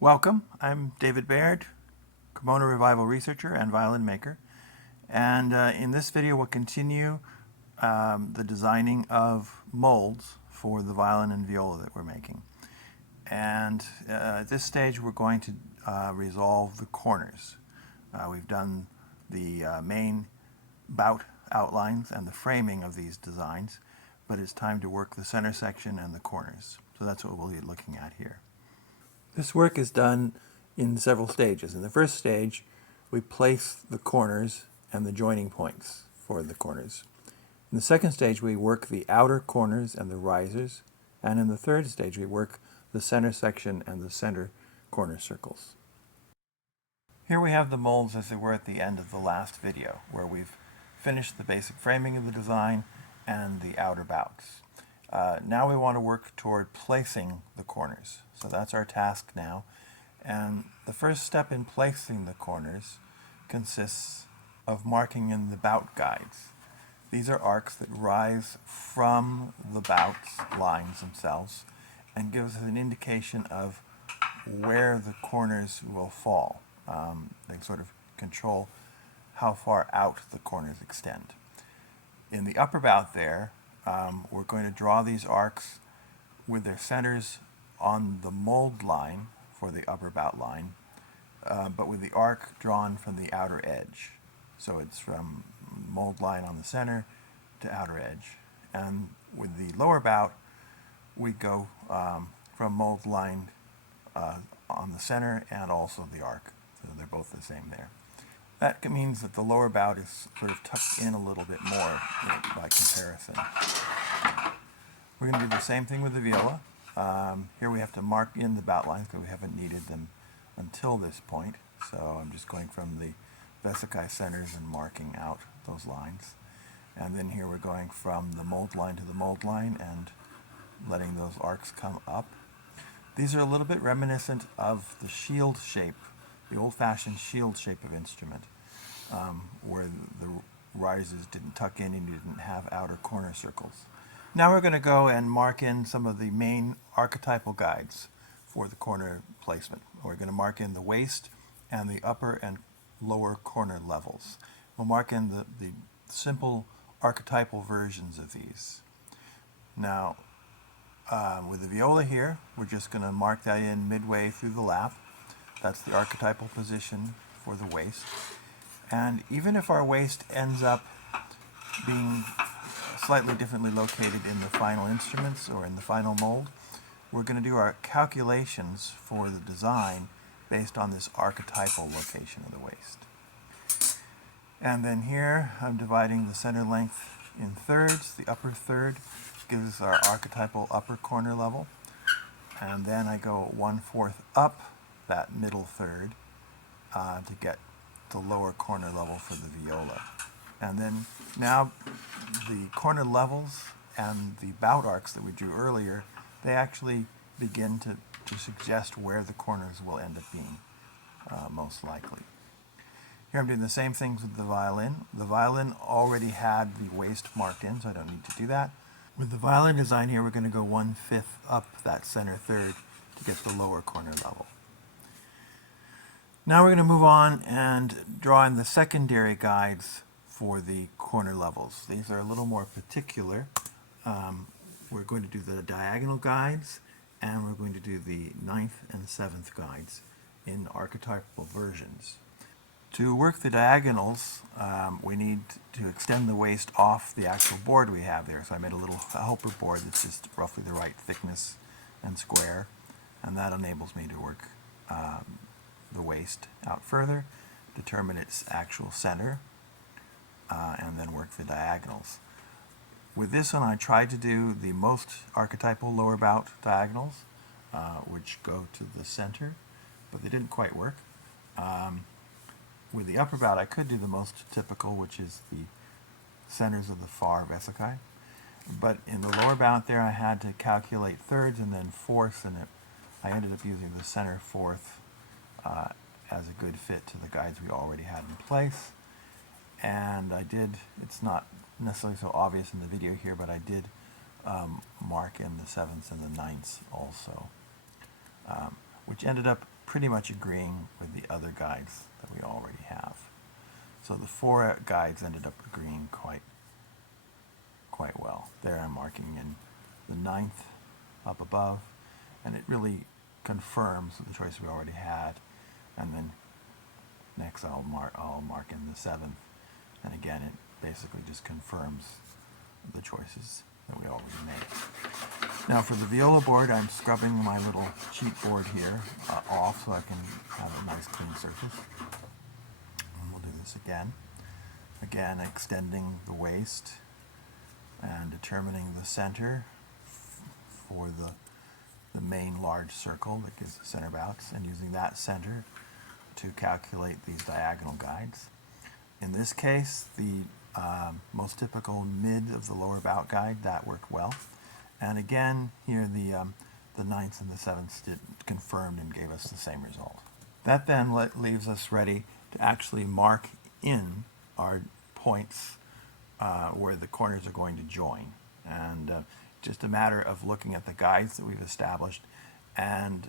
Welcome, I'm David Baird, Cremona Revival researcher and violin maker. And in this video we'll continue the designing of molds for the violin and viola that we're making. And at this stage we're going to resolve the corners. We've done the main bout outlines and the framing of these designs, but it's time to work the center section and the corners. So that's what we'll be looking at here. This work is done in several stages. In the first stage, we place the corners and the joining points for the corners. In the second stage, we work the outer corners and the risers. And in the third stage, we work the center section and the center corner circles. Here we have the molds as they were at the end of the last video, where we've finished the basic framing of the design and the outer bouts. Now we want to work toward placing the corners. So that's our task now. And the first step in placing the corners consists of marking in the bout guides. These are arcs that rise from the bouts lines themselves and gives us an indication of where the corners will fall. They sort of control how far out the corners extend. In the upper bout there, we're going to draw these arcs with their centers on the mold line for the upper bout line, but with the arc drawn from the outer edge. So it's from mold line on the center to outer edge. And with the lower bout, we go from mold line on the center and also the arc. So they're both the same there. That means that the lower bout is sort of tucked in a little bit more by comparison. We're going to do the same thing with the viola. Here we have to mark in the bout lines because we haven't needed them until this point. So I'm just going from the vesicae centers and marking out those lines. And then here we're going from the mold line to the mold line and letting those arcs come up. These are a little bit reminiscent of the shield shape, the old-fashioned shield shape of instrument, where the risers didn't tuck in and you didn't have outer corner circles. Now we're going to go and mark in some of the main archetypal guides for the corner placement. We're going to mark in the waist and the upper and lower corner levels. We'll mark in the simple archetypal versions of these. Now, with the viola here, we're just going to mark that in midway through the lap. That's the archetypal position for the waist. And even if our waist ends up being slightly differently located in the final instruments or in the final mold, we're going to do our calculations for the design based on this archetypal location of the waist. And then here I'm dividing the center length in thirds. The upper third gives us our archetypal upper corner level. And then I go 1/4 up that middle third to get the lower corner level for the viola. And then now the corner levels and the bout arcs that we drew earlier, they actually begin to suggest where the corners will end up being most likely. Here I'm doing the same things with the violin. The violin already had the waist marked in, so I don't need to do that. With the violin design here, we're going to go 1/5 up that center third to get the lower corner level. Now we're going to move on and draw in the secondary guides for the corner levels. These are a little more particular. We're going to do the diagonal guides, and we're going to do the 9th and 7th guides in archetypal versions. To work the diagonals, we need to extend the waist off the actual board we have there. So I made a little helper board that's just roughly the right thickness and square, and that enables me to work the waist out further, determine its actual center, and then work the diagonals. With this one, I tried to do the most archetypal lower bout diagonals, which go to the center, but they didn't quite work. With the upper bout, I could do the most typical, which is the centers of the far vesicae. But in the lower bout there, I had to calculate thirds and then fourths, and I ended up using the center fourth as a good fit to the guides we already had in place. And I did, it's not necessarily so obvious in the video here, but I did mark in the 7ths and the 9ths also, which ended up pretty much agreeing with the other guides that we already have. So the 4 guides ended up agreeing quite well. There I'm marking in the 9th up above, and it really confirms the choice we already had. And then next I'll mark in the 7th, and again it basically just confirms the choices that we already made. Now for the viola board, I'm scrubbing my little cheat board here off so I can have a nice clean surface. And we'll do this again. Again, extending the waist and determining the center for the main large circle that gives the center bounce, and using that center to calculate these diagonal guides. In this case, the most typical mid of the lower bout guide, that worked well. And again, here the 9th and the 7th confirmed and gave us the same result. That then leaves us ready to actually mark in our points where the corners are going to join. And just a matter of looking at the guides that we've established and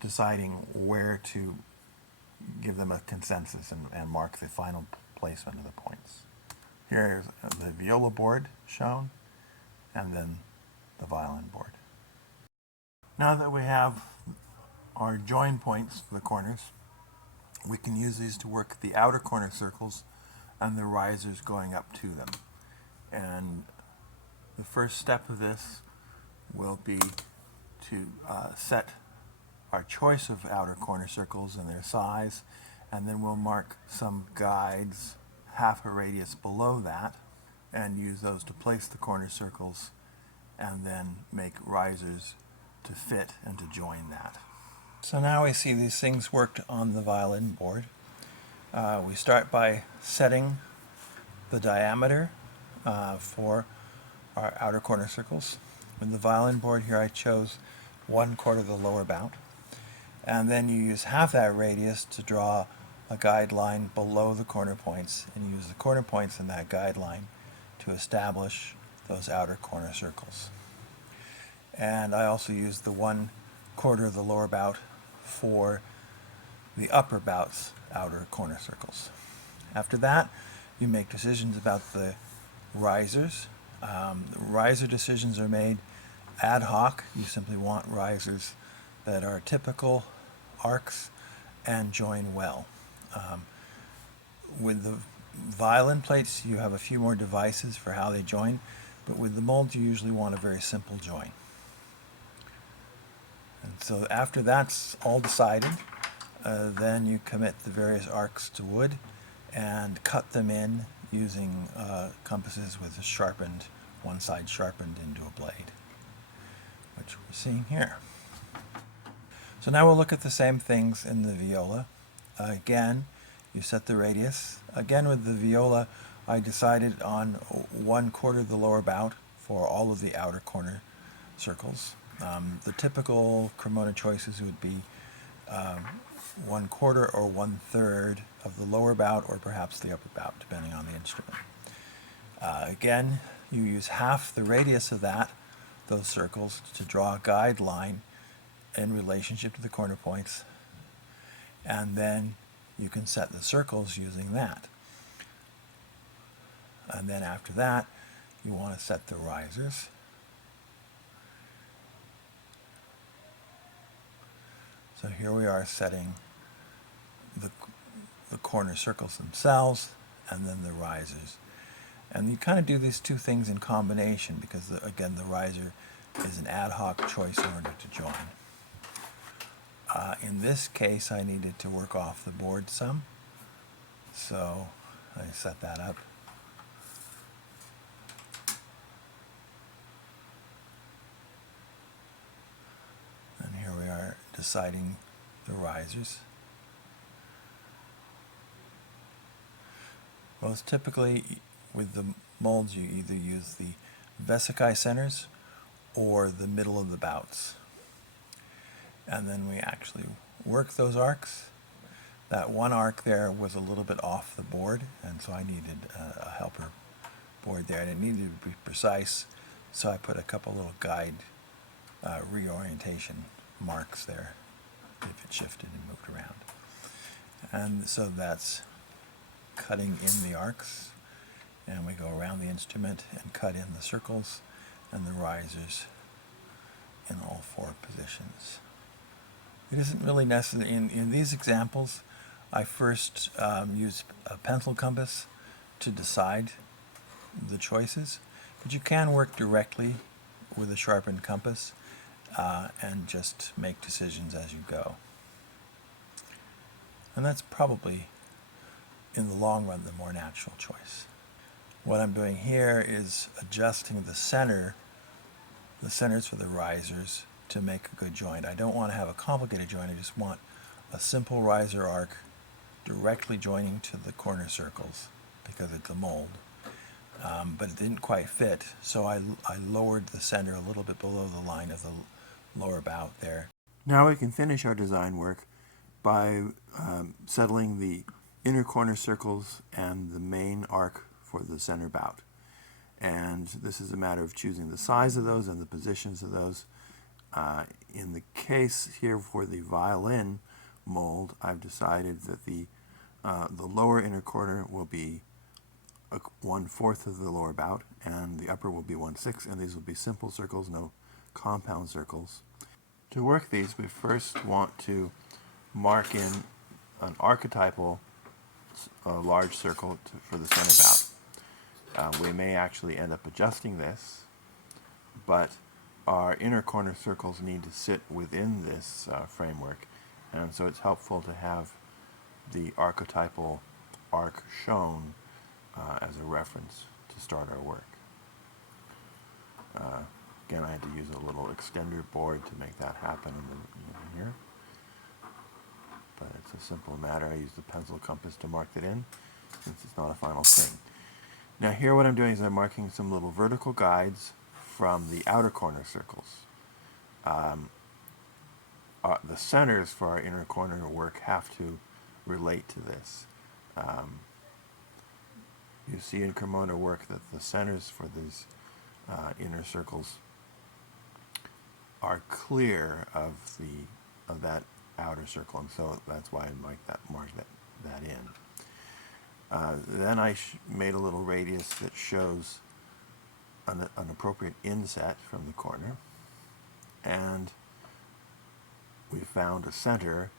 deciding where to give them a consensus and mark the final placement of the points. Here's the viola board shown, and then the violin board. Now that we have our join points for the corners, we can use these to work the outer corner circles and the risers going up to them. And the first step of this will be to set our choice of outer corner circles and their size, and then we'll mark some guides half a radius below that and use those to place the corner circles, and then make risers to fit and to join that. So now we see these things worked on the violin board. We start by setting the diameter for our outer corner circles. With the violin board here, I chose 1/4 of the lower bout. And then you use half that radius to draw a guideline below the corner points, and use the corner points in that guideline to establish those outer corner circles. And I also used the 1/4 of the lower bout for the upper bout's outer corner circles. After that, you make decisions about the risers. Riser decisions are made ad hoc. You simply want risers that are typical arcs and join well. With the violin plates, you have a few more devices for how they join, but with the Mould, you usually want a very simple join. And so after that's all decided, then you commit the various arcs to wood and cut them in using compasses with one side sharpened into a blade, which we're seeing here. So now we'll look at the same things in the viola. Again, you set the radius. Again, with the viola, I decided on 1/4 of the lower bout for all of the outer corner circles. The typical Cremona choices would be 1/4 or 1/3 of the lower bout, or perhaps the upper bout, depending on the instrument. Again, you use half the radius of those circles to draw a guideline in relationship to the corner points, and then you can set the circles using that. And then after that, you want to set the risers. So here we are setting the corner circles themselves and then the risers. And you kind of do these two things in combination because, again, the riser is an ad hoc choice in order to join. In this case, I needed to work off the board some, so I set that up. And here we are deciding the risers. Most typically, with the Moulds, you either use the Vesicae centers or the middle of the bouts. And then we actually work those arcs. That one arc there was a little bit off the board, and so I needed a helper board there, and it needed to be precise, so I put a couple little guide reorientation marks there if it shifted and moved around. And so that's cutting in the arcs, and we go around the instrument and cut in the circles and the risers in all four positions. It isn't really necessary. In these examples, I first use a pencil compass to decide the choices, but you can work directly with a sharpened compass and just make decisions as you go. And that's probably, in the long run, the more natural choice. What I'm doing here is adjusting the centers for the risers to make a good joint. I don't want to have a complicated joint, I just want a simple riser arc directly joining to the corner circles because it's a mold. But it didn't quite fit, so I lowered the center a little bit below the line of the lower bout there. Now we can finish our design work by settling the inner corner circles and the main arc for the center bout. And this is a matter of choosing the size of those and the positions of those. In the case here for the violin mold, I've decided that the lower inner corner will be 1/4 of the lower bout, and the upper will be 1/6, and these will be simple circles, no compound circles. To work these, we first want to mark in an archetypal large circle for the center bout. We may actually end up adjusting this, but our inner corner circles need to sit within this framework, and so it's helpful to have the archetypal arc shown as a reference to start our work. Again, I had to use a little extender board to make that happen in here. But it's a simple matter. I use the pencil compass to mark it in, since it's not a final thing. Now here what I'm doing is I'm marking some little vertical guides from the outer corner circles. The centers for our inner corner work have to relate to this. You see in Cremona work that the centers for these inner circles are clear of that outer circle, and so that's why I marked that in. Then I made a little radius that shows an appropriate inset from the corner, and we found a center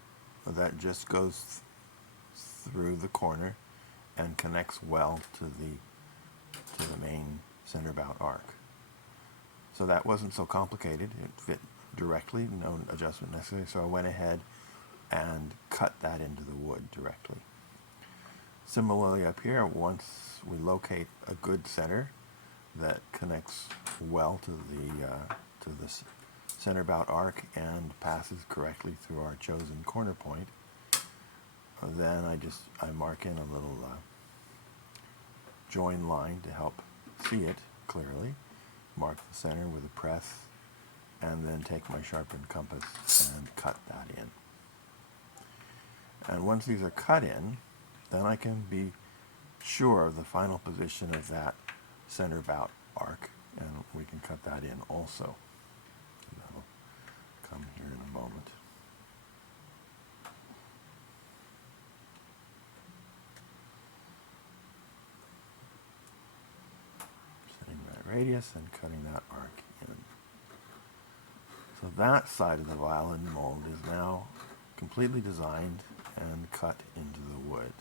that just goes through the corner and connects well to the main center bout arc. So that wasn't so complicated. It fit directly, no adjustment necessary, so I went ahead and cut that into the wood directly. Similarly up here, once we locate a good center that connects well to the center bout arc and passes correctly through our chosen corner point, then I mark in a little join line to help see it clearly, mark the center with a press, and then take my sharpened compass and cut that in. And once these are cut in, then I can be sure of the final position of that center bout arc, and we can cut that in also. That'll come here in a moment. Setting that radius and cutting that arc in. So that side of the violin mold is now completely designed and cut into the wood.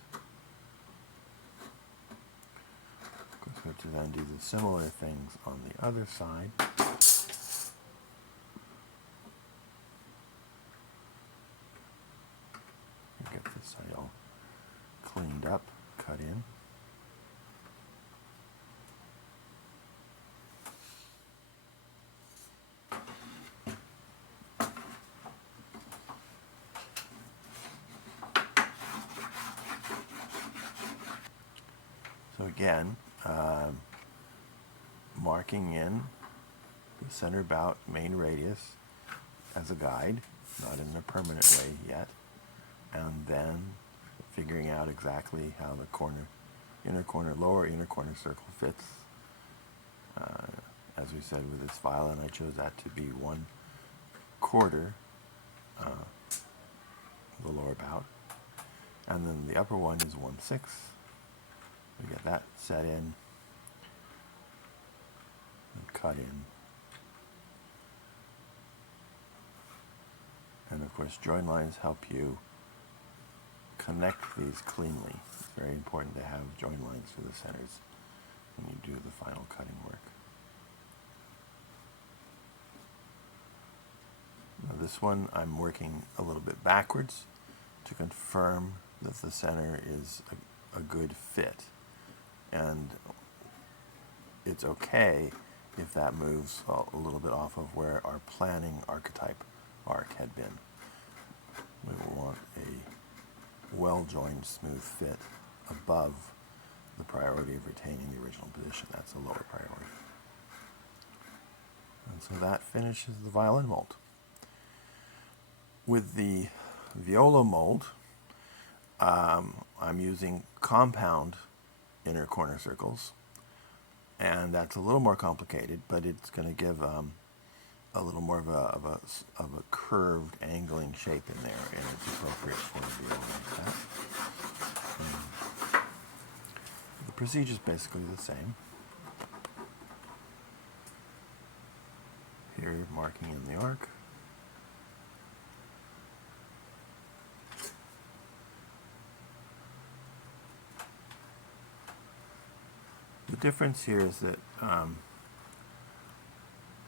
Of course, we have to then do the similar things on the other side. Get this side all cleaned up, cut in. So again, marking in the center bout main radius as a guide, not in a permanent way yet, and then figuring out exactly how the inner corner, lower inner corner circle fits. As we said with this violin, I chose that to be 1/4 bout. And then the upper one is 1/6. We get that set in and cut in. And of course, join lines help you connect these cleanly. It's very important to have join lines for the centers when you do the final cutting work. Now this one I'm working a little bit backwards to confirm that the center is a good fit. And it's okay if that moves a little bit off of where our planning archetype arc had been. We will want a well-joined, smooth fit above the priority of retaining the original position. That's a lower priority. And so that finishes the violin mold. With the viola mold, I'm using compound inner corner circles, and that's a little more complicated, but it's going to give a little more of a curved, angling shape in there, and it's appropriate for a viola like that. The procedure is basically the same. Here, marking in the arc. The difference here is that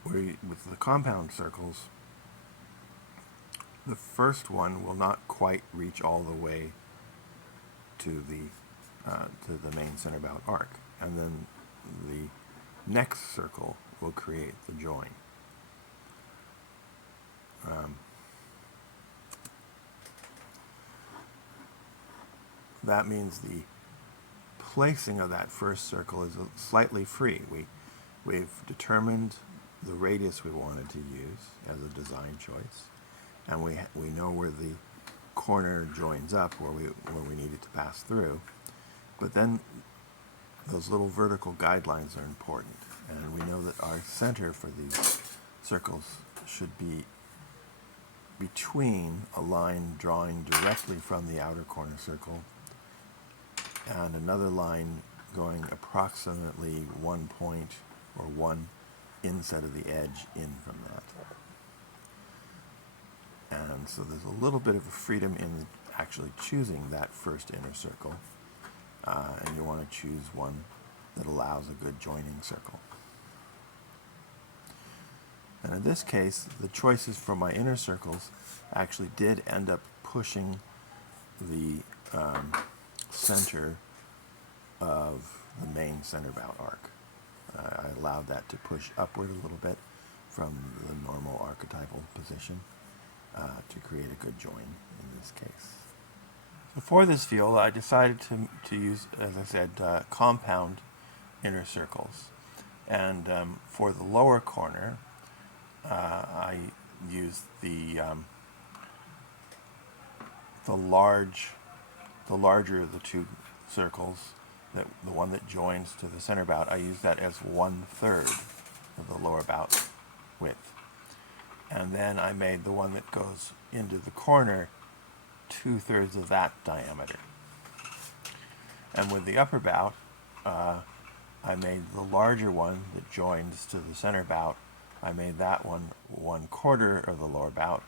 with the compound circles, the first one will not quite reach all the way to the main center bout arc, and then the next circle will create the join. That means the placing of that first circle is slightly free. We've determined the radius we wanted to use as a design choice, and we know where the corner joins up, where we need it to pass through. But then those little vertical guidelines are important, and we know that our center for these circles should be between a line drawing directly from the outer corner circle and another line going approximately 1 point or 1 inset of the edge in from that. And so there's a little bit of a freedom in actually choosing that first inner circle, and you want to choose one that allows a good joining circle. And in this case, the choices for my inner circles actually did end up pushing the center of the main center bout arc. I allowed that to push upward a little bit from the normal archetypal position to create a good join in this case. So for this viola, I decided to use, as I said, compound inner circles. And for the lower corner, I used the larger of the two circles, the one that joins to the center bout, I use that as 1/3 of the lower bout width. And then I made the one that goes into the corner 2/3 of that diameter. And with the upper bout, I made the larger one that joins to the center bout. I made that one 1/4 of the lower bout,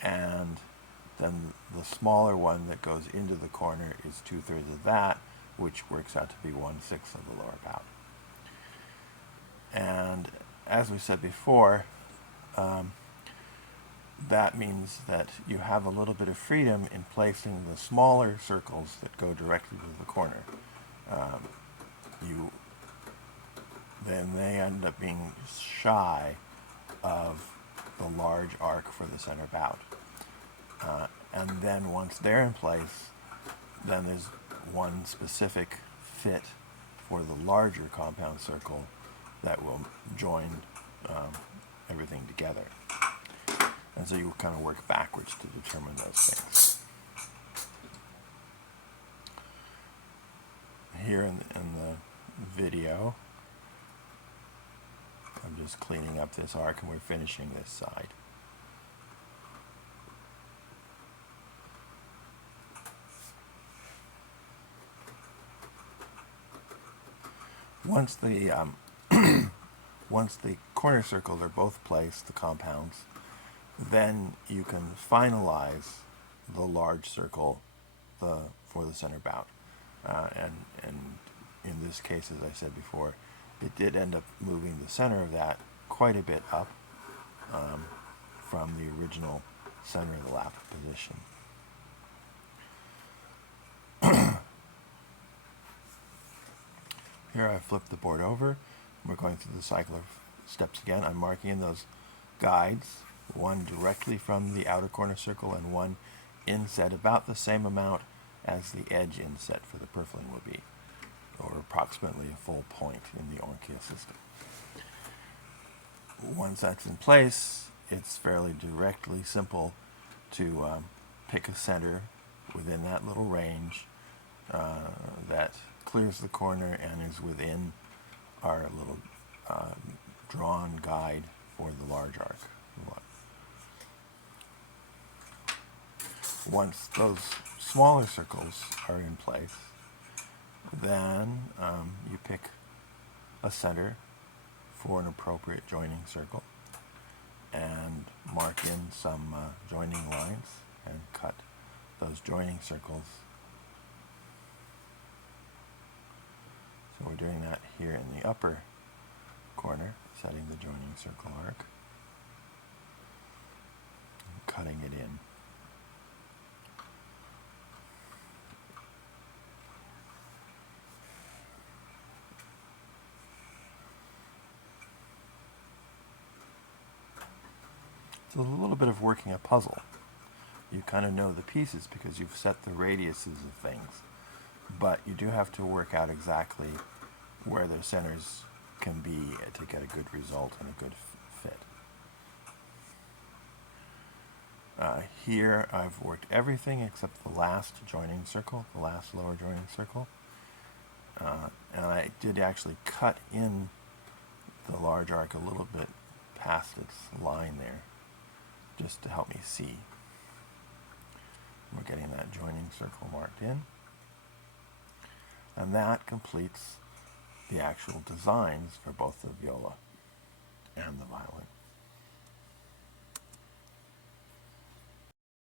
and then the smaller one that goes into the corner is 2/3 of that, which works out to be 1/6 of the lower bout. And as we said before, that means that you have a little bit of freedom in placing the smaller circles that go directly to the corner. Then they end up being shy of the large arc for the center bout. And then once they're in place, then there's one specific fit for the larger compound circle that will join everything together. And so you kind of work backwards to determine those things. Here in the video, I'm just cleaning up this arc and we're finishing this side. Once the once the corner circles are both placed, the compounds, then you can finalize the large circle for the center bout. And in this case, as I said before, it did end up moving the center of that quite a bit up from the original center of the lap position. Here I flipped the board over. We're going through the cycle of steps again. I'm marking in those guides, one directly from the outer corner circle and one inset, about the same amount as the edge inset for the purfling will be, or approximately a full point in the Onkyo system. Once that's in place, it's fairly directly simple to pick a center within that little range that clears the corner and is within our little drawn guide for the large arc. Once those smaller circles are in place, then you pick a center for an appropriate joining circle and mark in some joining lines and cut those joining circles. So we're doing that here in the upper corner, setting the joining circle arc and cutting it in. It's a little bit of working a puzzle. You kind of know the pieces because you've set the radiuses of things, but you do have to work out exactly where their centers can be to get a good result and a good fit. Here I've worked everything except the last joining circle, the last lower joining circle, and I did actually cut in the large arc a little bit past its line there, just to help me see. We're getting that joining circle marked in. And that completes the actual designs for both the viola and the violin.